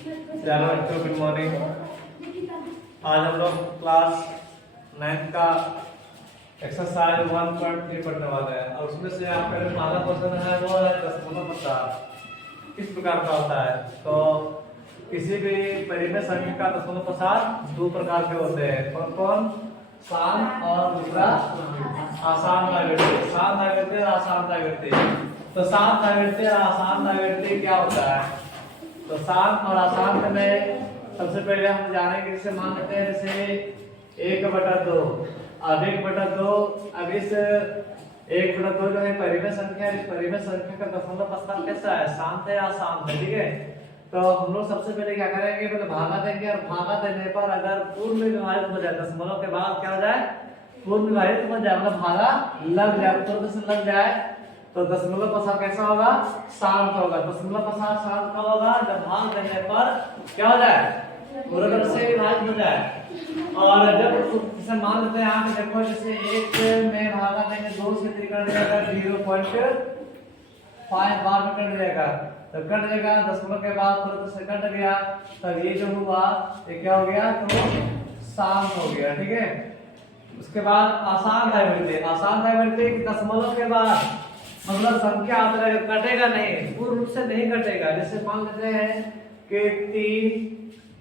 चलो बच्चों, good morning. आज हम लोग क्लास 9 का एक्सरसाइज 1.3 पढ़ने वाले हैं और उसमें से आपका जो पहला क्वेश्चन है वो है दशमलव प्रसार। किस प्रकार का होता है? तो किसी भी परिमेय संख्या का दशमलव प्रसार दो प्रकार के होते हैं। कौन कौन? शांत और दूसरा आसान नैवेद्य। शांत नैवेद्य और आसान नैवेद्य। तो शांत नैवेद्य और आसान नैवेद्य क्या होता है? तो शांत और अशांत में सबसे पहले हम जानेंगे, जैसे मान लेते हैं जैसे 1/2। अब 1/2, अब इस 1/2 जो है परिमेय संख्या है। इस परिमेय संख्या का दशमलव प्रसार कैसा है? शांत है या अशांत है? ठीक है, तो हम लोग सबसे पहले क्या करेंगे, पहले भागा देंगे और भागा देने पर अगर पूर्ण विभाजित हो जाए, दशमलव के बाद क्या हो जाए? पूर्ण विभाजित हो जाए, मतलब भागा लग जाए, उत्तर से लग जाए, तो दशमलव प्रसार कैसा होगा? शांत होगा। दशमलव प्रसार शांत कब होगा? जब भाग देने पर क्या हो जाए? पूरे तरह से विभाजित हो जाए। और जब जैसे मान लेते हैं यहाँ पे देखो, जैसे 1 में भागा देंगे 2 से कट जाएगा 0.5 बार में कट जाएगा, तो कट जाएगा दशमलव के बाद पूरे तरह से कट गया, तब ये जो हुआ ये क्या हो गया? तो शांत हो गया। ठीक है, उसके बाद आसान नैवेद्य। आसान नैवेद्य दशमलव के बाद मतलब संख्या आता है, कटेगा नहीं, पूर्ण रूप से नहीं कटेगा। जैसे मान लेते हैं कि 3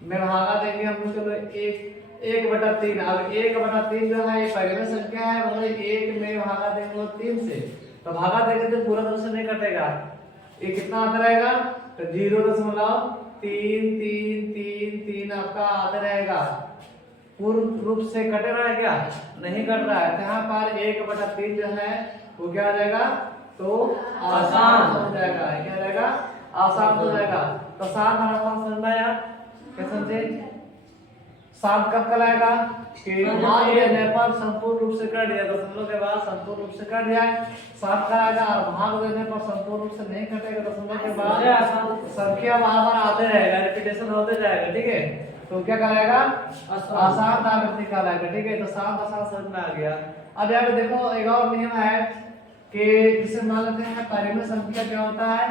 में भागा देंगे हम लोग, चलो 1/3। अब 1/3 जो है ये परिमेय संख्या है, मतलब 1 में भागा देंगे 3 से, तो भागा देंगे तो पूरा तरह से नहीं कटेगा। ये कितना आता रहेगा? तो 0.33333 आपका आता रहेगा। पूर्ण रूप से कटे रहा है क्या? नहीं कट रहा है, तो यहाँ पर 1/3 जो है वो क्या आ जाएगा? तो आसान हो जाएगा। क्या हो जाएगा? आसान हो जाएगा। तो शांत और आसान समझना यार, कैसे समझे? शांत कब कहलाएगा? कि भाग देने पर संपूर्ण रूप से कट जाए, दशमलव के बाद संपूर्ण रूप से कट जाए, शांत कहलाएगा। और भाग देने पर संपूर्ण रूप से नहीं कटेगा, दशमलव के बाद संख्या बार आते रहेगा, रिपीटेशन होते जाएगा। ठीक है, तो क्या कहलाएगा? आसान नैवेद्य कहलाएगा। ठीक है, तो शांत आसान समझ में आ गया। अब यहाँ पे देखो एक और नियम है कि जिसे मान लेते हैं परिमेय संख्या क्या होता है?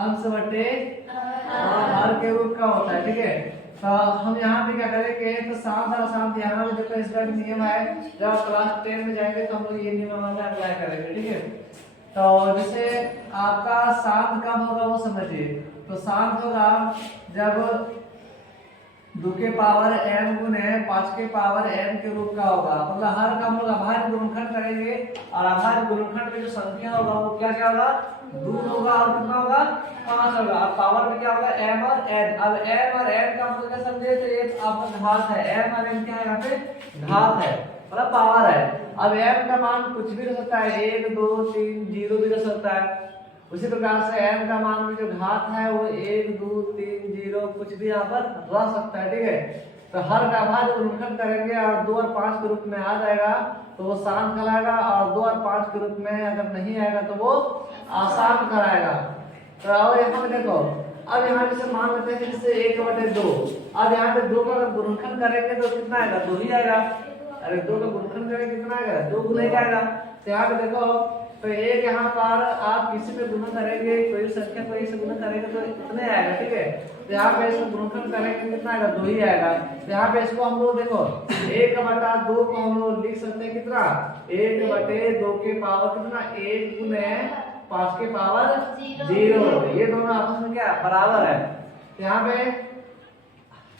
अंश बटे हर के रूप का होता है। ठीक है, तो हम यहाँ पे क्या करेंगे, तो शांत और अशांत यहाँ पे देखो इसका नियम है। जब क्लास 10 में जाएंगे तो हम लोग ये नियम अप्लाई करेंगे। ठीक है, तो जैसे आपका शांत कब होगा वो समझिए। तो शांत होगा जब 2 के पावर n गुने 5 के पावर n के रूप का होगा, मतलब हर का हम लोग अभाज्य गुणनखंड करेंगे और अभाज्य गुणनखंड में जो संख्या होगा वो क्या क्या होगा? 2 होगा और कितना होगा? 5 होगा। अब पावर में क्या होगा? m और n। अब m और n का हम लोग क्या समझे? तो ये आपका घात है। m और n क्या है? यहाँ पे घात है, मतलब पावर है। अब m का मान कुछ भी हो सकता है, 1 2 3 0 भी हो सकता है। उसी प्रकार से n का मान में जो घात है वो 1 2 3 0 कुछ भी यहाँ पर रह सकता है। ठीक है, तो हर का अभाज्य गुणनखंड करेंगे और 2 और 5 के रूप में आ जाएगा तो वो शांत कहलाएगा, और 2 और 5 के रूप में अगर नहीं आएगा तो वो आसान कहलाएगा। तो अब यहाँ पे देखो, अब यहाँ जैसे मान लेते हैं जैसे 1/2। अब यहाँ पे 2 का गुणनखंड करेंगे तो कितना आएगा? 2 ही आएगा। अरे 2 का गुणनखंड करेंगे कितना आएगा? 2 गुना ही आएगा। तो यहाँ पे देखो, तो एक यहाँ पर आप किसी पे गुणा करेंगे, कोई संख्या को इससे गुणा करेंगे तो इतने आएगा। ठीक है, तो यहाँ पे इसको गुणनखंड करेंगे कितना आएगा? 2 ही आएगा। तो यहाँ पे इसको हम लोग देखो 1/2 को हम लोग लिख सकते हैं कितना? 1/2 के पावर कितना? 1 गुने 5 के पावर 0। ये दोनों आपस में क्या बराबर है? तो यहाँ पे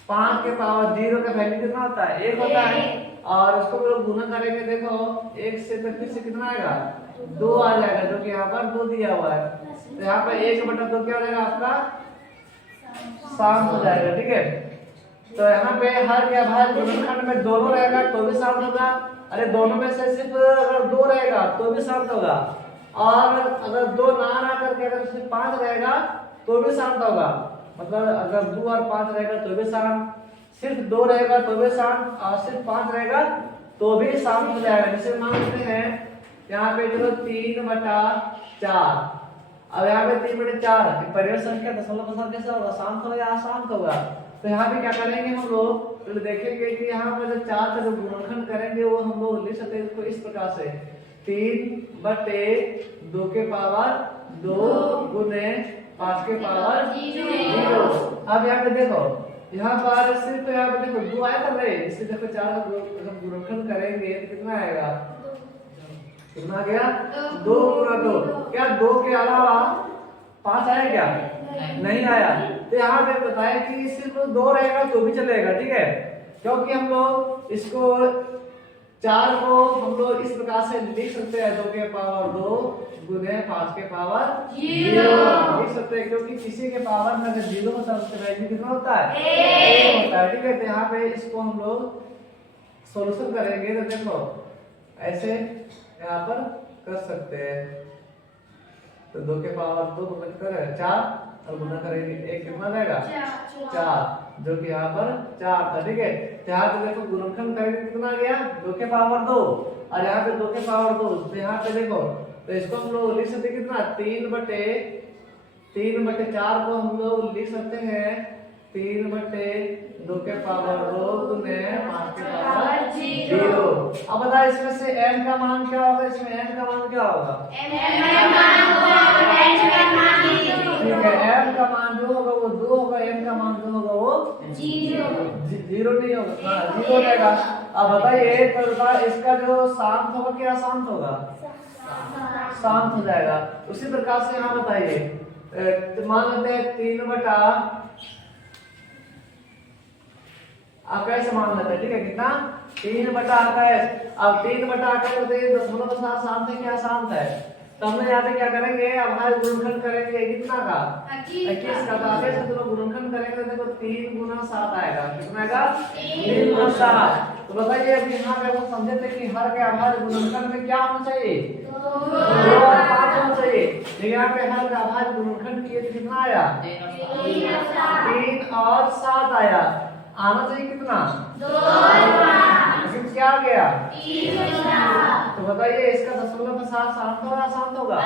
5 के पावर 0 का वैल्यू कितना होता है? 1 होता है। और उसको लोग गुना करेंगे, देखो 1 से 35 से कितना आएगा? 2 आ जाएगा, जो कि यहाँ पर 2 दिया हुआ है। तो यहाँ पर 1/2 क्या हो जाएगा? आपका शांत हो जाएगा। ठीक है, तो यहाँ पे हर के अभाज्य गुणनखंड में दोनों रहेगा तो भी शांत होगा। अरे दोनों में से सिर्फ अगर 2 रहेगा तो भी शांत होगा, और अगर 2 ना करके अगर सिर्फ 5 रहेगा तो भी शांत होगा। मतलब अगर 2 और 5 रहेगा तो भी शांत, सिर्फ 2 रहेगा तो भी शांत, और सिर्फ 5 रहेगा तो भी शांत हो जाएगा। जैसे मान लेते हैं यहाँ पे चलो 3/4। अब यहाँ पे 3/4 परिमेय संख्या दशमलव प्रसार कैसा होगा? शांत होगा या अशांत होगा? तो यहाँ पे क्या करेंगे हम लोग, तो देखेंगे कि यहाँ पे जो 4 का जो गुणनखंड करेंगे वो हम लोग लिख सकते हैं इसको इस प्रकार से, 3/2 के पावर 2 गुने 5 के पावर 0। अब यहाँ पे देखो, यहाँ पर सिर्फ यहाँ पे देखो 2 आया था भाई, इससे देखो 4 का गुणनखंड करेंगे तो कितना आएगा, कितना आ गया 2 गुना 2। क्या 2 के अलावा 5 आया क्या, नहीं आया। तो यहाँ पे बताया कि सिर्फ 2 रहेगा तो भी चलेगा, ठीक है, क्योंकि हम लोग इसको 4 को हम लोग इस प्रकार से लिख सकते हैं 2 के पावर 2 गुने 5 के पावर 0 लिख सकते हैं, क्योंकि किसी के पावर में अगर 0 होता है उसका वैल्यू कितना होता है 1 होता है, ठीक है। तो यहाँ पे इसको हम लोग सॉल्यूशन करेंगे तो देखो ऐसे यहाँ पर कर सकते हैं। तो 2 के पावर 2 गुना करें 4 और गुना करेंगे 1 कितना रहेगा 4, जो कि यहाँ पर 4 था, ठीक है। यहाँ पे देखो गुणनखंड करेंगे कितना आ गया 2 के पावर 2 और यहाँ पे 2 के पावर 2, तो यहाँ पे देखो तो इसको हम लोग लिख सकते कितना 3/4 को हम लोग लिख सकते हैं 3/2 के पावर 2 गुने 5 के पावर 0। अब बता इसमें से n का मान क्या होगा, इसमें n का मान क्या होगा, ठीक है, m का मान जो होगा वो 2 होगा, n का मान जो होगा वो 0 नहीं होगा, हाँ 0 रहेगा। अब बताइए तो इसका जो शांत होगा क्या शांत होगा, शांत हो जाएगा। उसी प्रकार से यहाँ बताइए मान लेते हैं 3/, आप कैसे मान लेते हैं, ठीक है, कितना 3/21। अब 3/21 होते हैं दशमलव के साथ शांत है क्या शांत है, तो हमने यहाँ पे क्या करेंगे अब हमारे गुणनखंड करेंगे कितना का 21 का, तो आगे से दोनों गुणनखंड करेंगे देखो 3 गुना 7 आएगा, कितना आएगा 3 गुना 7। तो बताइए अब यहाँ पे हम समझे थे कि हर के आभाज्य गुणनखंड में क्या होना चाहिए 2 और 5 होना चाहिए, लेकिन यहाँ पे हर का आभाज्य गुणनखंड किए तो कितना आया 3 और 7 आया, आना चाहिए कितना 2 लेकिन क्या आ गया 3। तो बताइए इसका दशमलव के साथ शांत होगा शांत होगा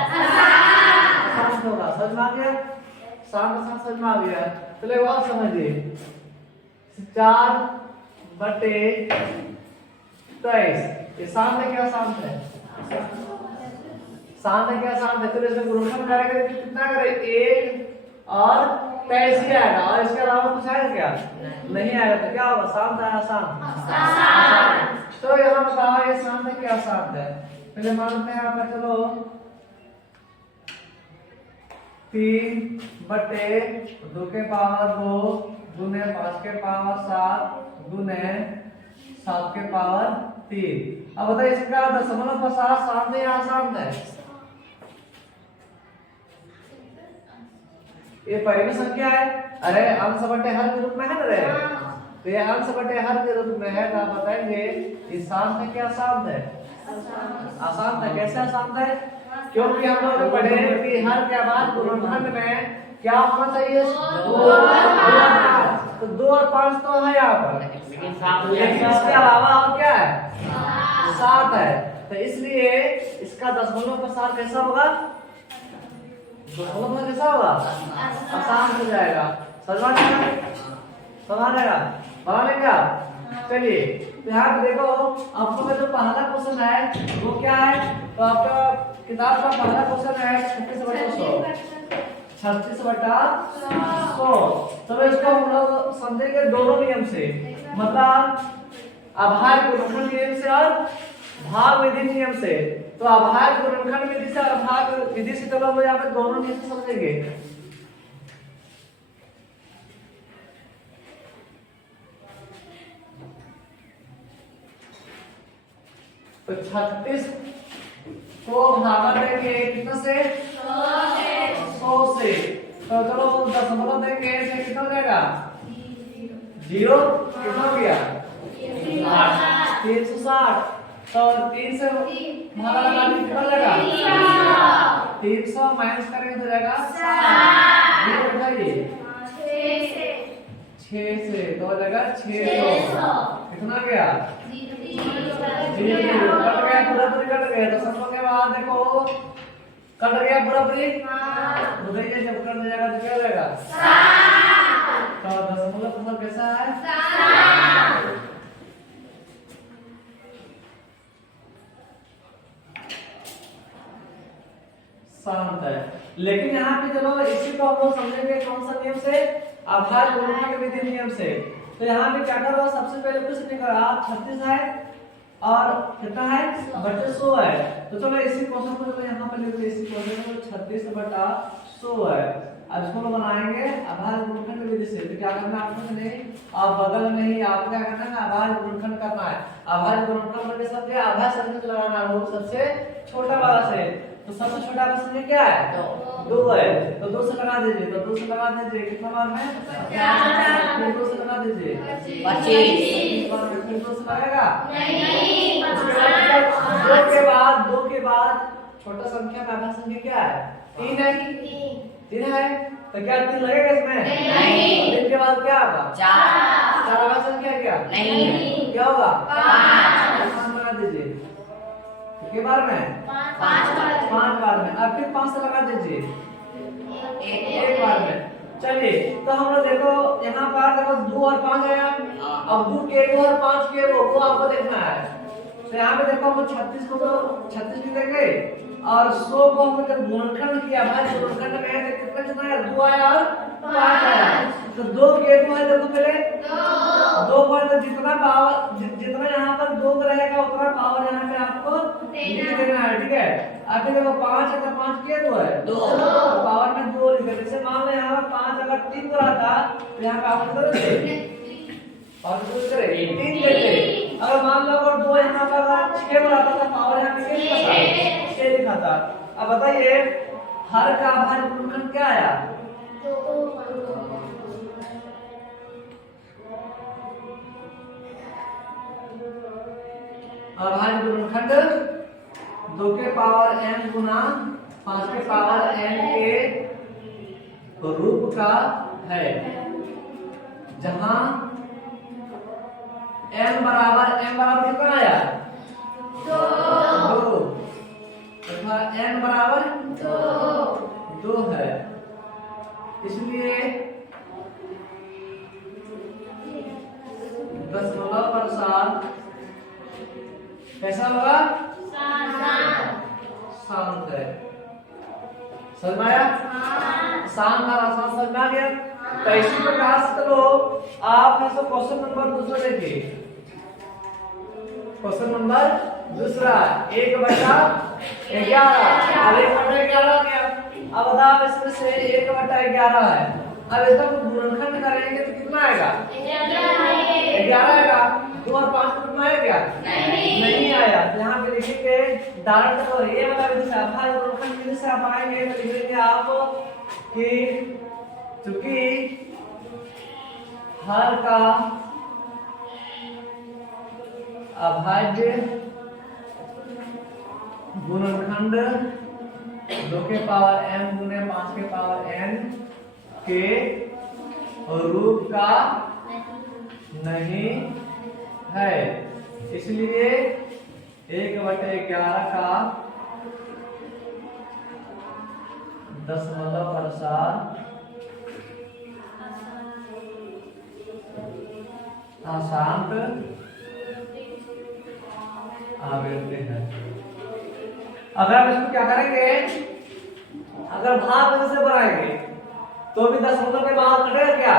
शांत होगा, समझ में आ गया, शांत के साथ समझ में आ गया। चलिए और समझिए 4/23 ये शांत है क्या शांत है, शांत है क्या शांत है। तो इसमें गुणनखंड करेंगे तो कितना करें 1 और 23 ही आएगा, और इसके अलावा कुछ आएगा क्या नहीं आएगा, तो क्या होगा शांत है आसान। तो यहाँ बताओ ये शांत है क्या शांत है, पहले मानते हैं यहाँ पर चलो 3/2 के पावर 2 गुने 5 के पावर 7 गुने 7 के पावर 3। अब बताइए इसका दशमलव के साथ शांत है या अशांत है, ये पहली संख्या है, अरे अंश बटे हर के रूप में है ना रे, तो ये अंश बटे हर के रूप में है, तो आप बताएंगे ये शांत है क्या शांत है अशांत है। कैसे अशांत है, क्योंकि हम लोग पढ़े कि हर के बाद गुणनखंड में क्या होना चाहिए 2 और 5 तो है यहाँ पर, लेकिन इसके अलावा और क्या है 7 है, तो इसलिए इसका दशमलव का साथ कैसा होगा दशमलव कैसा होगा आसान हो जाएगा, समझ जाएगा बना लेंगे आप। चलिए तो यहाँ पे देखो आपको जो पहला क्वेश्चन है वो क्या है, तो आपका किताब का पहला क्वेश्चन है 36/100। तो इसको हम लोग समझेंगे दोनों नियम से, मतलब अभाज्य गुणनखंड नियम से और भाग विधि नियम से। तो अभाज्य गुणनखंड विधि से और भाग विधि से तो हम यहाँ पे दोनों नियम से समझेंगे। तो 36 को भागा देंगे कितना से 100 से, तो चलो दशमलव देंगे से कितना हो जाएगा 0 कितना हो गया 360। तो 3 से भागा लगा कितना हो जाएगा 300 माइनस करेंगे तो जाएगा 7 बताइए 6 से तो हो जाएगा 600 कितना गया कट गया पूरा पूरी कट गया। दशमलव के बाद देखो कट गया पूरा पूरी बताइए जब कट जाएगा तो क्या हो जाएगा 7। तो दशमलव का मतलब कैसा है 7। शांत है। लेकिन यहाँ पे चलो इसी को हम लोग समझेंगे कौन सा नियम से आभाज्य गुणनखंड विधि नियम से। तो यहाँ पे क्या करो, सबसे पहले कुछ नहीं करा, 36 है और कितना है बटे 100 है। तो चलो इसी क्वेश्चन को चलो यहाँ पे लिखते हैं, इसी क्वेश्चन को 36/100 है। अब इसको हम बनाएंगे आभाज्य गुणनखंड विधि से। तो क्या करना है आपको, नहीं आप बगल में ही आपको क्या करना है, आभाज्य गुणनखंड करना है। आभाज्य गुणनखंड करके सबसे आभाज्य संख्या लगाना है, वो सबसे छोटा वाला से। तो सबसे छोटा वाला संख्या क्या है, 2 है। तो 2 से लगा दीजिए, तो 2 से लगा दीजिए कितना बार में 50, फिर 2 से लगा दीजिए 25 बार में, फिर 2 से लगाएगा नहीं। दो के बाद छोटा संख्या में आभाज्य संख्या क्या है, 3 है। 3 है तो क्या 3 लगेगा इसमें, नहीं। 3 के बाद क्या होगा, 4 आभाज्य संख्या क्या, नहीं। क्या होगा, 5 लगा दीजिए कितने बार में, 5 बार में। अब फिर 5 से लगा दीजिए 1 बार में। चलिए तो हम लोग देखो यहाँ पर देखो 2 और 5 है। अब 2 के 2 और 5 के वो आपको देखना है। तो यहाँ पे देखो हम 36 को तो 36 भी देंगे और 100 को हम जब गुणनखंड किया, भाई गुणनखंड में है तो कितना चुना है, 2 आया और 5 आया। तो 2 के 2 है, देखो पहले 2 पर तो जितना पावर जितना यहाँ पर 2 रहेगा उतना पावर यहाँ पे आपको लिख देना है, ठीक है। अभी देखो 5 है तो 5 के 2 है, 2 पावर में 2 लिख देते। जैसे मान लो यहाँ पर 5 अगर 3 को रहता तो यहाँ पे आप करोगे और 2 करे 3 देते। अगर मान लो अगर 2 यहाँ पर अगर 6 को रहता तो पावर यहाँ पे कितना 6 लिखा था। अब बताइए हर का आभाज्य गुणनखंड क्या आया, 2। आभाज्य गुणनखंड 2 के पावर n गुना 5 के पावर n के रूप का है, जहां m बराबर कितना आया, 2 तथा n बराबर 2 है। इसलिए दशमलव पर 7 कैसा होगा, शांत है। समझ में आया, शांत और अशांत समझ में आ गया। तो इसी प्रकार से चलो आप ऐसा क्वेश्चन नंबर दूसरा देखिए। क्वेश्चन नंबर दूसरा 1/11। अब 1/11 गया। अब बताओ इसमें से 1/11 है। अब इसका गुणनखंड करेंगे तो कितना आएगा, 11 आएगा। 2 और 5 कितना आएगा, नहीं आया। यहाँ पे लिखेंगे डायरेक्ट, तो ये मतलब जैसे आभाज्य गुणनखंड विधि से आप आएंगे तो लिखेंगे आप कि चूंकि हर का अभाज्य गुणनखंड 2 के पावर m गुने 5 के पावर n के रूप का नहीं है। इसलिए 1/11 का दशमलव पर 7 अशांत आवृत्ति है। अगर हम इसको क्या करेंगे, अगर भाग से बनाएंगे तो भी दशमलव के बाद कटेगा क्या,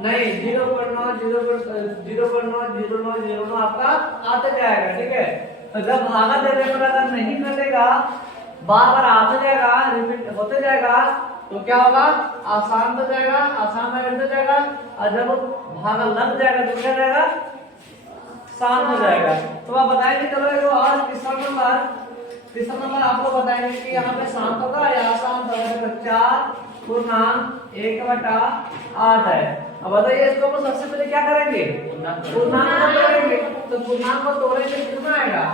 नहीं। 0.9 आपका आते जाएगा, ठीक है। तो जब भागा देने पर अगर नहीं कटेगा, बार बार आते जाएगा, रिपीट होते जाएगा, तो क्या होगा, आसान हो जाएगा, आसान में हो जाएगा। और जब भागा लग जाएगा तो क्या जाएगा, शांत हो जाएगा। तो आप बताएंगे चलो एक और तीसरा नंबर आप लोग बताएंगे कि यहाँ पे शांत होगा या अशांत होगा। तो 4 गुना 1/8 है। अब बताइए इसको हम सबसे पहले क्या करेंगे, पूर्णांक करेंगे। तो पूर्णांक को तोड़ेंगे कितना आएगा,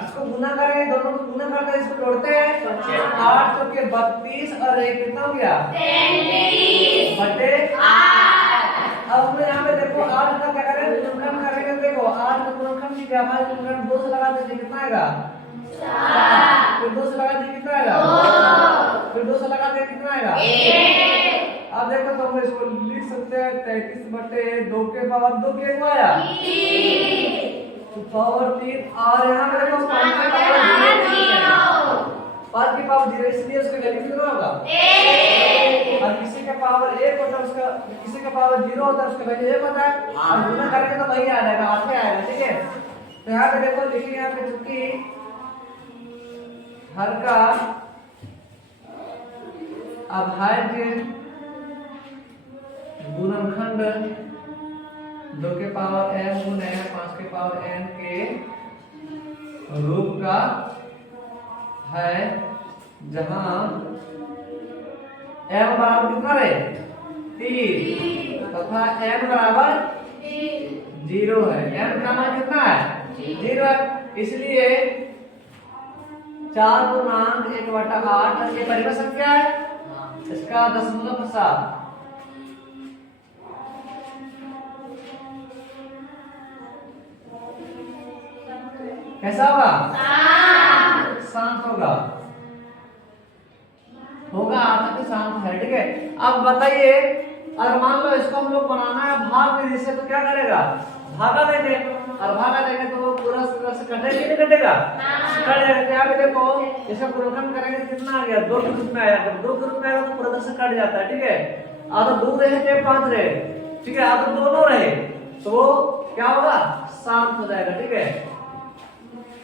इसको गुना करेंगे, दोनों को गुना करके इसको जोड़ते हैं। 8 तो के 32 और 1 कितना हो गया, 33/8। अब यहाँ पे देखो 8 का क्या करेंगे, गुणनखंड करेंगे। देखो 8 का गुणनखंड की व्यापार गुणनखंड 2 से लगा दीजिए कितना आएगा, 4। फिर 2 से लगा दीजिए कितना आएगा, 2। फिर 2 से लगा दीजिए कितना आएगा, 1। अब देखो तो हम इसको लिख सकते हैं 33/2 के पावर 2 के को आया 3 तो पावर 3। और यहाँ पे देखो 5 के पावर 0। 5 की पावर 0 इसलिए उसका वैल्यू कितना होगा और किसी का पावर 1 होता है उसका, किसी का पावर 0 होता है उसका वैल्यू 1 होता है और गुना करेंगे तो वही आ जाएगा, 8 ही आएगा। ठीक है, तो यहाँ पे देखो लिखेंगे यहाँ पे चूंकि हर का अभाज्य गुणनखंड 2 के पावर m गुने 5 के पावर n के रूप का है, जहां m बराबर कितना है 3 तथा n बराबर 0 है। m का मान कितना है 0 है, इसलिए 4 पूर्णांक 1/8 ये परिमेय संख्या है, इसका 0.7 कैसा होगा शांत होगा, होगा आता कि शांत है। ठीक है, अब बताइए अगर मान लो इसको हम लोग बनाना है भाग विधि से, तो क्या करेगा भागा देंगे, और भागा देंगे तो पूरा से कटेगा कि नहीं कटेगा, कट जाएगा। यहाँ पे देखो इसका गुणनखंड करेंगे तो कितना आ गया 2 के रूप में आया, जब 2 के रूप में आएगा तो पूरा से कट जाता है। ठीक है, अगर 2 रहे चाहे 5 रहे, ठीक है, अगर दोनों रहे तो वो क्या होगा शांत हो जाएगा। ठीक है,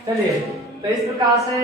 चलिए तो इस प्रकार से